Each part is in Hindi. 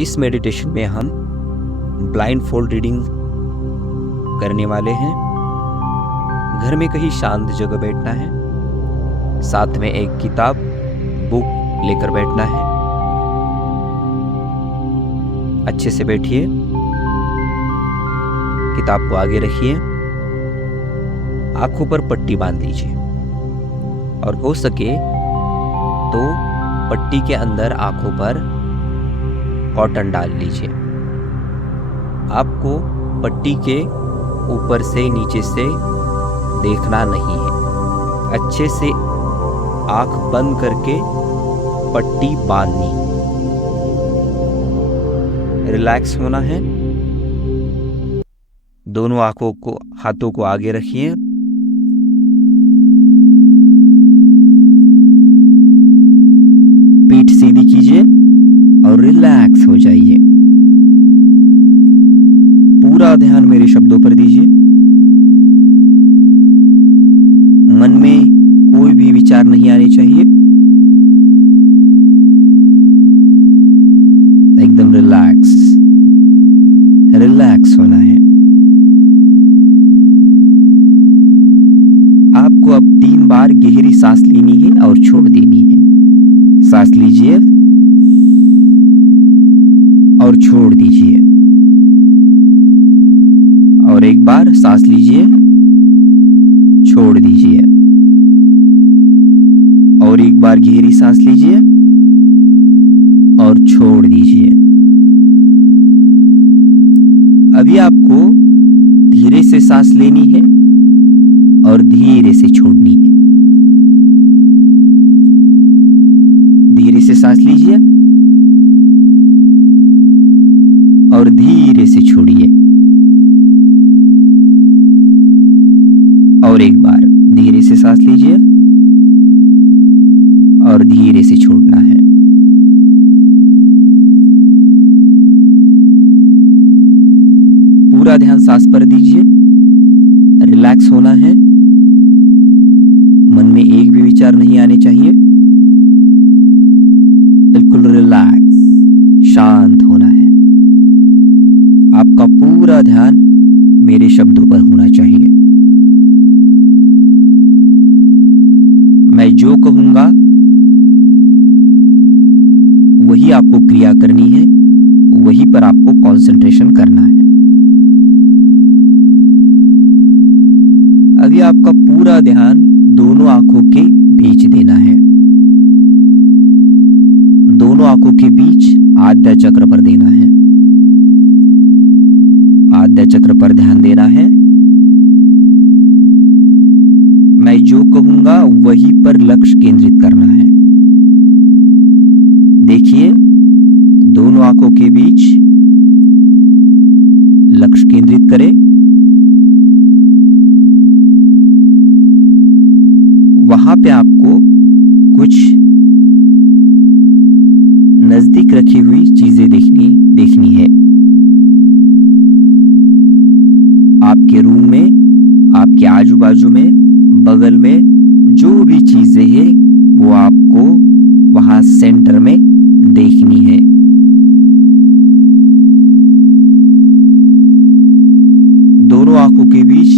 इस मेडिटेशन में हम ब्लाइंड फोल्ड रीडिंग करने वाले हैं। घर में कहीं शांत जगह बैठना है, साथ में एक किताब बुक लेकर बैठना है। अच्छे से बैठिए, किताब को आगे रखिए, आंखों पर पट्टी बांध लीजिए और हो सके तो पट्टी के अंदर आंखों पर कॉटन डाल लीजिए। आपको पट्टी के ऊपर से नीचे से देखना नहीं है, अच्छे से आंख बंद करके पट्टी बांधनी, रिलैक्स होना है। दोनों हाथों को आगे रखिए, पीठ सीधी कीजिए और रिलैक्स हो जाइए। पूरा ध्यान मेरे शब्दों पर दीजिए। मन में कोई भी विचार नहीं आने चाहिए, एकदम रिलैक्स होना है। आपको अब 3 बार गहरी सांस लेनी है और छोड़ देनी है। सांस लीजिए और छोड़ दीजिए, और एक बार सांस लीजिए, छोड़ दीजिए, और एक बार गहरी सांस लीजिए और छोड़ दीजिए। अभी आपको धीरे से सांस लेनी है और धीरे से छोड़नी है। धीरे से सांस लीजिए और धीरे से छोड़िए, और एक बार धीरे से सांस लीजिए और धीरे से छोड़ना है। पूरा ध्यान सांस पर दीजिए, रिलैक्स होना है। मन में एक भी विचार नहीं आने चाहिए, बिल्कुल रिलैक्स, शांत होना है। आपका पूरा ध्यान मेरे शब्दों पर होना चाहिए। मैं जो कहूंगा वही आपको क्रिया करनी है, वही पर आपको कंसंट्रेशन करना है। अभी आपका पूरा ध्यान दोनों आंखों के बीच देना है। दोनों आंखों के बीच आद्य चक्र पर देना है। आद्य चक्र पर ध्यान देना है। मैं जो कहूंगा वही पर लक्ष्य केंद्रित करना है। देखिए, दोनों आंखों के बीच लक्ष्य केंद्रित करें। वहां पे आपको कुछ नजदीक रखी हुई चीजें देखनी है। आपके रूम में, आपके आजू बाजू में, बगल में जो भी चीजें हैं वो आपको वहां सेंटर में देखनी है। दोनों आंखों के बीच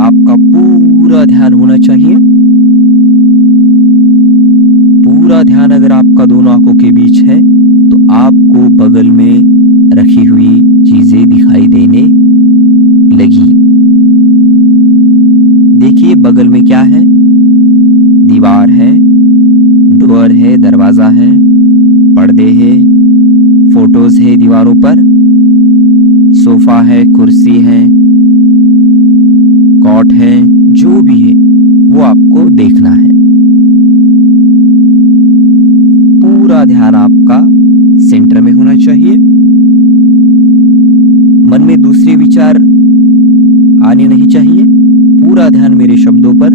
आपका पूरा ध्यान होना चाहिए। पूरा ध्यान अगर आपका दोनों आंखों के बीच है तो आपको बगल में रखी हुई चीजें दिखाई देने लगी। देखिए, बगल में क्या है? दीवार है, डोर है, दरवाजा है, पर्दे है, फोटोज है दीवारों पर, सोफा है, कुर्सी है, कॉट है, जो भी है वो आपको देखना है। पूरा ध्यान आपका सेंटर में होना चाहिए। मन में दूसरे विचार आने नहीं चाहिए। पूरा ध्यान मेरे शब्दों पर,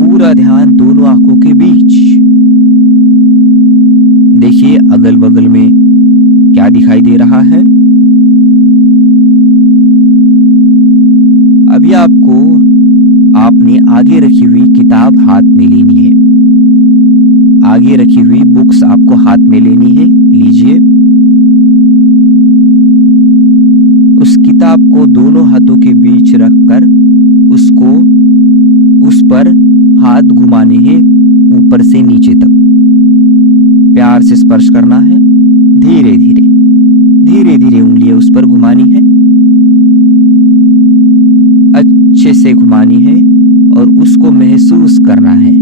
पूरा ध्यान दोनों आंखों के बीच। देखिए, अगल बगल में क्या दिखाई दे रहा है। अभी आपको आपने आगे रखी हुई किताब हाथ में लेनी है। आगे रखी हुई बुक्स आपको हाथ में लेनी है। लीजिए। उस किताब को दोनों हाथों के बीच रखकर उसको उस पर हाथ घुमाने हैं, ऊपर से नीचे तक। प्यार से स्पर्श करना है। धीरे धीरे धीरे धीरे उंगलियां उस पर घुमानी है, अच्छे से घुमानी है और उसको महसूस करना है।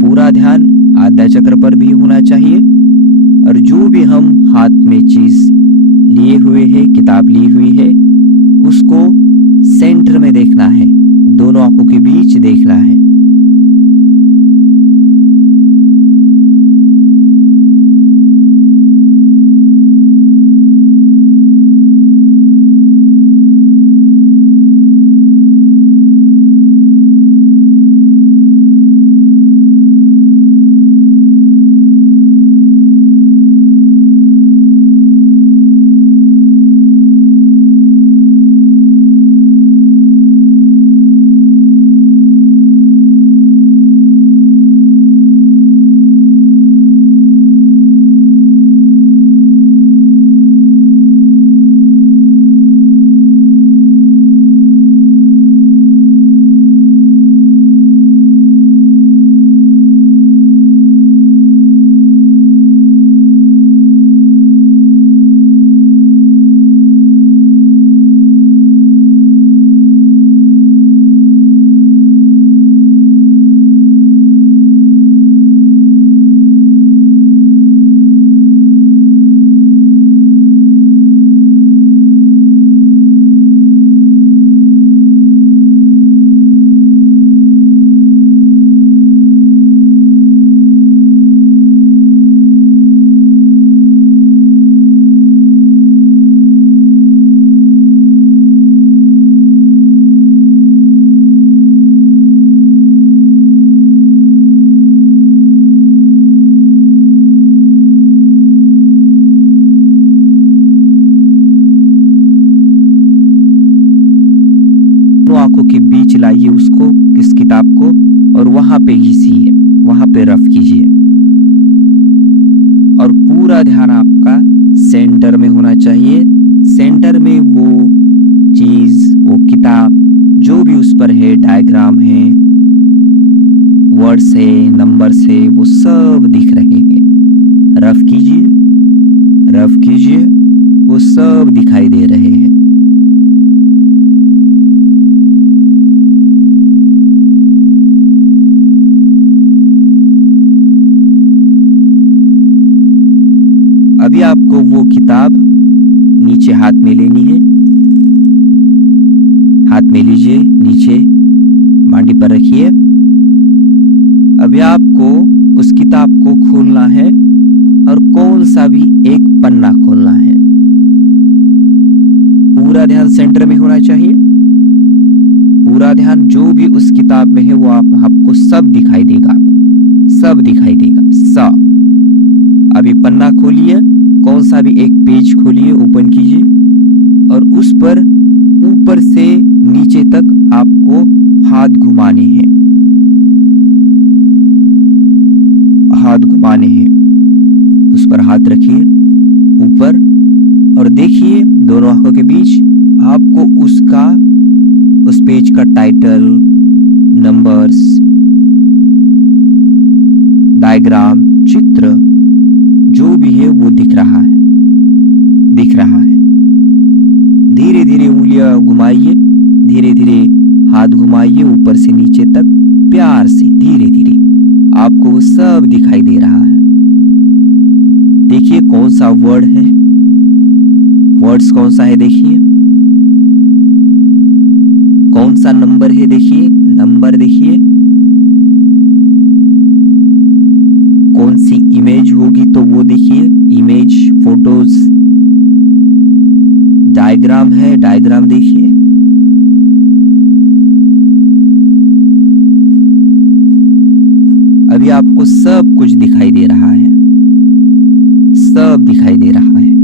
पूरा ध्यान आद्या चक्र पर भी होना चाहिए और जो भी हम हाथ में चीज लिए हुए है, किताब ली हुई है, उसको सेंटर में देखना है, दोनों आंखों के बीच देखना है। आंखों के बीच लाइए उसको, इस किताब को, और वहां पे घिसिए, वहां पे रफ कीजिए और पूरा ध्यान आपका सेंटर में होना चाहिए। सेंटर में वो चीज, वो किताब जो भी उस पर है, डायग्राम है, वर्ड्स है, नंबर्स है, वो सब दिख रहे हैं। रफ कीजिए, रफ कीजिए, वो सब दिखाई दे रहे हैं। अभी आपको वो किताब नीचे हाथ में लेनी है। हाथ में लीजिए, नीचे मांडी पर रखिए। अभी आपको उस किताब को खोलना है और कौन सा भी एक पन्ना खोलना है। पूरा ध्यान सेंटर में होना चाहिए। पूरा ध्यान जो भी उस किताब में है वो आपको सब दिखाई देगा, सब दिखाई देगा, सब। अभी पन्ना खोलिए, कौन सा भी एक पेज खोलिए, ओपन कीजिए और उस पर ऊपर से नीचे तक आपको हाथ घुमाने हैं, हाथ घुमाने हैं। उस पर हाथ रखिए ऊपर और देखिए दोनों आंखों के बीच आपको उसका, उस पेज का टाइटल, नंबर्स, डायग्राम, चित्र जो भी है वो दिख रहा है, दिख रहा है। धीरे धीरे उंगलियां घुमाइए, धीरे धीरे हाथ घुमाइए ऊपर से नीचे तक, प्यार से धीरे धीरे आपको वो सब दिखाई दे रहा है। देखिए कौन सा वर्ड है, वर्ड्स कौन सा है देखिए, कौन सा नंबर है देखिए, नंबर देखिए, कौन सी इमेज होगी तो वो देखिए, इमेज, फोटोज, डायग्राम है, डायग्राम देखिए। अभी आपको सब कुछ दिखाई दे रहा है, सब दिखाई दे रहा है।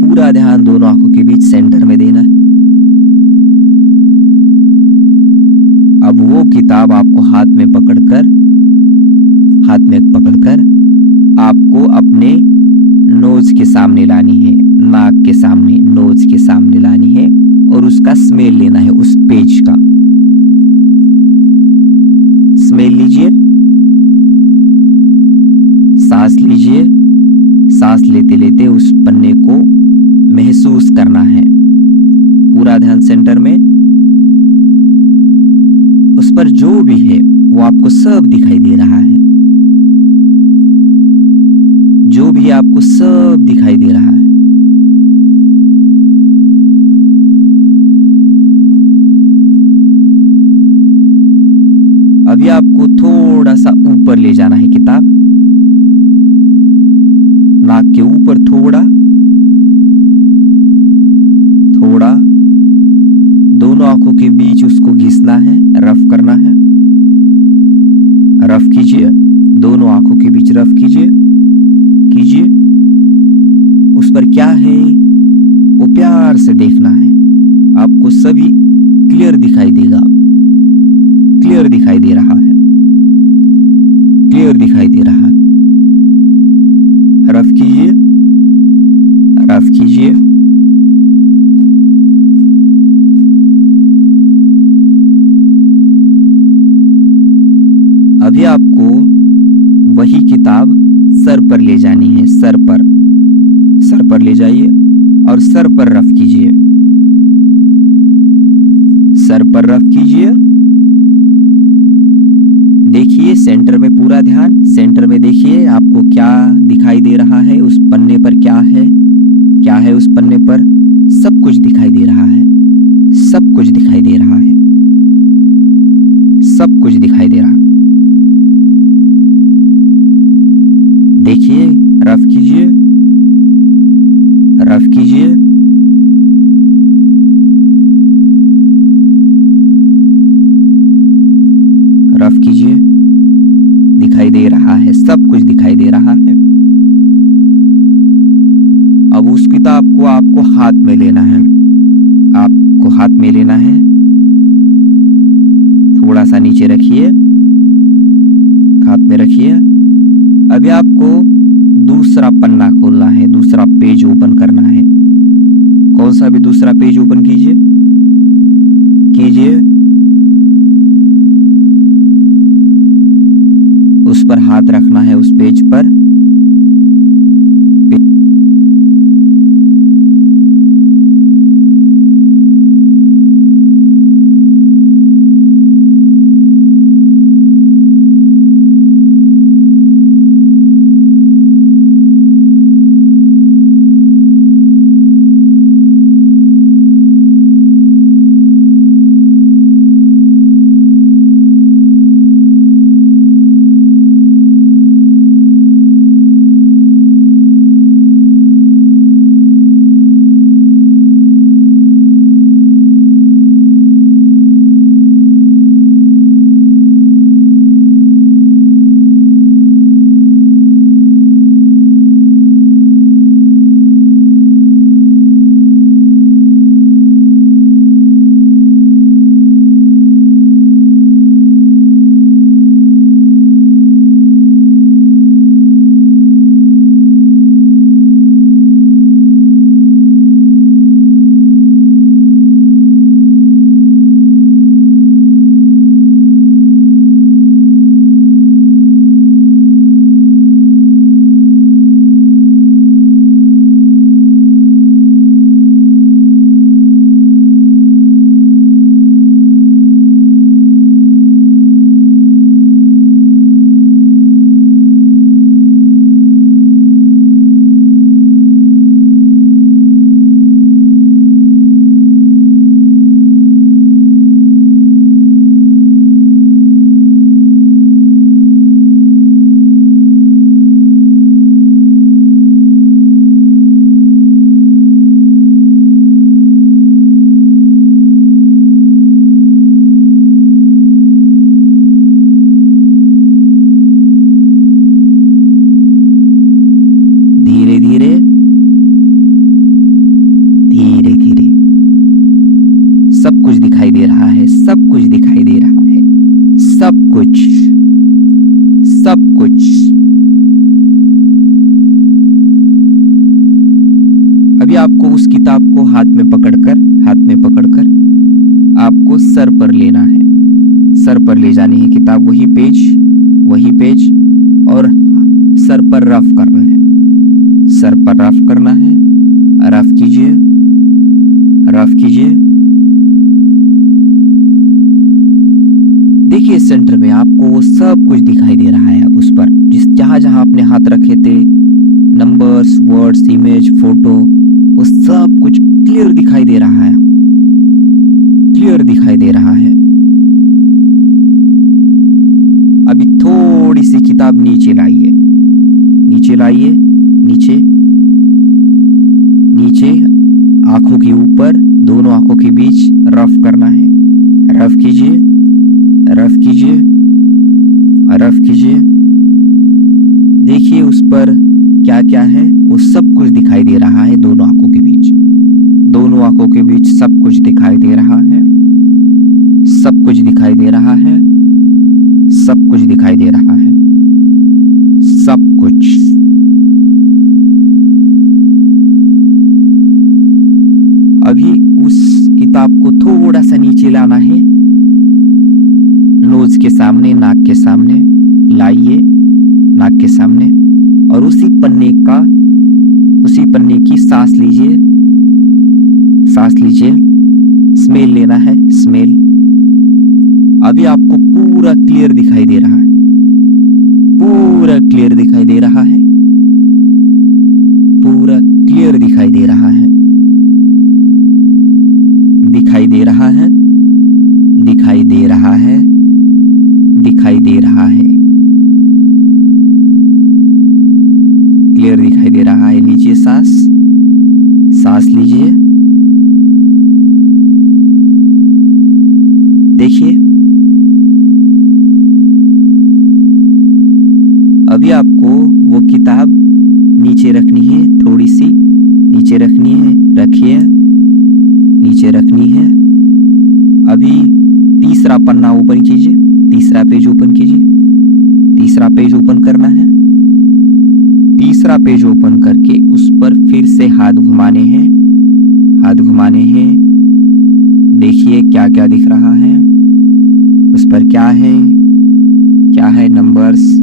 पूरा ध्यान दोनों आंखों के बीच सेंटर में देना है। अब वो किताब आपको हाथ में पकड़कर अपने नोज के सामने लानी है, नाक के सामने, नोज के सामने लानी है और उसका स्मेल लेना है, उस पेज का स्मेल लीजिए। सांस लीजिए, सांस लेते लेते उस पन्ने को महसूस करना है। पूरा ध्यान सेंटर में, उस पर जो भी है वो आपको सब दिखाई दे रहा है, जो भी आपको सब दिखाई दे रहा है। अभी आपको थोड़ा सा ऊपर ले जाना है किताब, नाक के ऊपर थोड़ा थोड़ा, दोनों आंखों के बीच उसको घिसना है, रफ करना है। रफ कीजिए, दोनों आंखों के बीच रफ कीजिए कीजिए। उस पर क्या है वो प्यार से देखना है, आपको सभी क्लियर दिखाई देगा, क्लियर दिखाई दे रहा है, क्लियर दिखाई दे रहा है। रफ कीजिए, रफ कीजिए। अभी आपको वही किताब सर पर ले जानी है, सर पर ले जाइए और सर पर रफ कीजिए, सर पर रफ कीजिए। देखिए सेंटर में, पूरा ध्यान सेंटर में देखिए, आपको क्या दिखाई दे रहा है, उस पन्ने पर क्या है उस पन्ने पर, सब कुछ दिखाई दे रहा है, सब कुछ दिखाई दे रहा है, सब कुछ दिखाई दे रहा है। देखिए, रफ कीजिए, रफ कीजिए। रफ कीजिए, दिखाई दे रहा है, सब कुछ दिखाई दे रहा है। अब उस किताब को आपको हाथ में लेना है, आपको हाथ में लेना है। थोड़ा सा नीचे रखिए, हाथ में रखिए। अभी आपको दूसरा पन्ना खोलना है, दूसरा पेज ओपन करना है। कौन सा भी दूसरा पेज ओपन कीजिए कीजिए। उस पर हाथ रखना है, उस पेज पर। पर ले जानी है किताब, वही पेज और सर पर रफ करना है, सर पर रफ करना है। रफ कीजिए, रफ कीजिए। देखिए सेंटर में आपको वो सब कुछ दिखाई दे रहा है। अब उस पर जहां जहां आपने हाथ रखे थे, नंबर्स, वर्ड्स, इमेज, फोटो, वो सब कुछ क्लियर दिखाई दे रहा है, क्लियर दिखाई दे रहा है। अभी थोड़ी सी किताब नीचे लाइए, नीचे लाइए, नीचे नीचे, आंखों के ऊपर, दोनों आंखों के बीच रफ करना है। रफ कीजिए, रफ कीजिए, रफ कीजिए। देखिए उस पर क्या क्या है, वो सब कुछ दिखाई दे रहा है। दोनों आंखों के बीच, दोनों आंखों के बीच सब कुछ दिखाई दे रहा है, सब कुछ दिखाई दे रहा है, सब कुछ दिखाई दे रहा है, सब कुछ। अभी उस किताब को थोड़ा सा नीचे लाना है, नोज के सामने, नाक के सामने लाइए, नाक के सामने, और उसी पन्ने की सांस लीजिए, सांस लीजिए। स्मेल लेना है, स्मेल। अभी आपको पूरा क्लियर दिखाई दे रहा है, पूरा क्लियर दिखाई दे रहा है, पूरा क्लियर दिखाई दे रहा है, दिखाई दे रहा है, दिखाई दे रहा है, दिखाई दे रहा है, क्लियर दिखाई दे रहा है। लीजिए सांस, सांस लीजिए। देखिए अभी आपको वो किताब नीचे रखनी है, थोड़ी सी नीचे रखनी है, रखिए, नीचे रखनी है। अभी तीसरा पन्ना ओपन कीजिए, तीसरा पेज ओपन कीजिए, तीसरा पेज ओपन करना है। तीसरा पेज ओपन करके उस पर फिर से हाथ घुमाने हैं, हाथ घुमाने हैं। देखिए क्या क्या दिख रहा है उस पर, क्या है, क्या है, नंबर्स।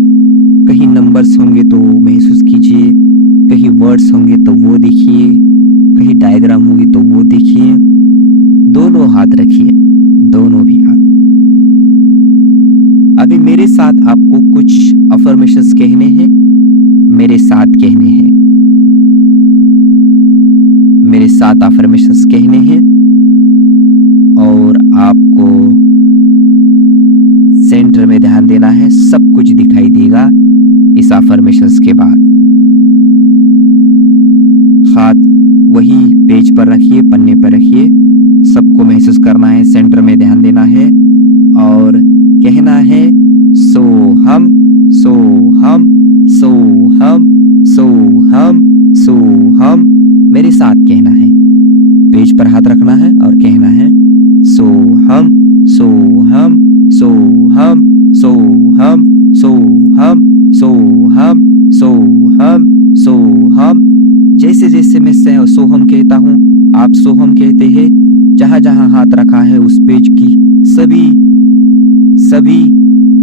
कहीं नंबर्स होंगे तो महसूस कीजिए, कहीं वर्ड्स होंगे तो वो देखिए, कहीं डायग्राम होगी तो वो देखिए। दोनों हाथ रखिए, दोनों भी हाथ। अभी मेरे साथ आपको कुछ अफर्मेशंस कहने हैं, मेरे साथ कहने हैं, मेरे साथ अफर्मेशंस कहने हैं, और आपको सेंटर में ध्यान देना है। सब कुछ दिखाई देगा इस अफर्मेशंस के बाद। हाथ वही पेज पर रखिए, पन्ने पर रखिए, सबको महसूस करना है, सेंटर में ध्यान देना है और कहना है सो हम, सो हम, सो हम, सो हम, सो हम। मेरे साथ कहना है, पेज पर हाथ रखना है और कहना है सो हम, सो हम, सो हम, सो हम, सो हम, सो हम, सो हम, सो हम। जैसे जैसे मैं सोहम कहता हूँ, आप सोहम कहते हैं। जहां जहां हाथ रखा है उस पेज की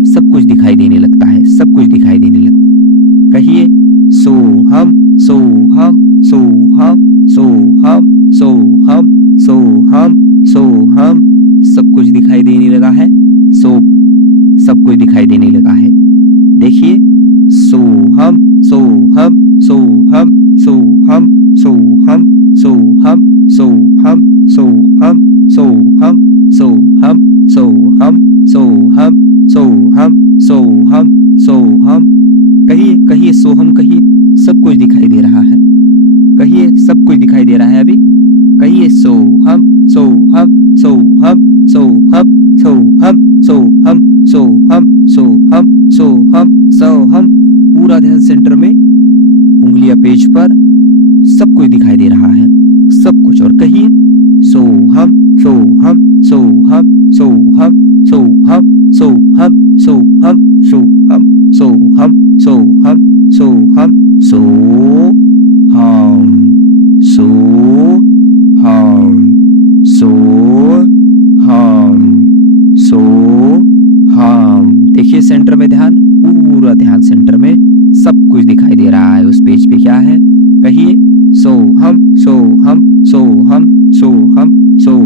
सब कुछ दिखाई देने लगता है, सब कुछ दिखाई देने लगता है। कहिए सो हम, सो हम, सो हम, सो हम, सो हम, सो हम, सो हम। सब कुछ दिखाई देने लगा है, सब कुछ दिखाई देने लगा है। देखिए सो हम, सो हम, सो हम, सो हम, सो हम, सो हम, सो हम, सो हम, सो हम, सो हम, सो हम, सो हम, सो हम, सो हम, सो हम। कहिए, कहिए सोहम, कहिए। सब कुछ दिखाई दे रहा है, कहिए सब कुछ दिखाई दे रहा है। अभी कहिए सो हम, सो हम, सो हम, सो हम, सो हम, सो हम, सो हम, सो हम, सो हम, सो हम। पूरा ध्यान सेंटर में, उंगलियां पेज पर, सब कुछ दिखाई दे रहा है, सब कुछ। और कहिए सो हम, सो हम, सो हम, सो हम, सो हम, सो हम, सो हम, सो हम, सो हम, सो हम, सो हम, सो हम, सो हम, सो हम, सो हम। रखिए सेंटर में ध्यान, पूरा ध्यान सेंटर में। सब कुछ दिखाई दे रहा है उस पेज पे। क्या है? कहिए। सो हम, सो हम, सो हम, सो हम, सो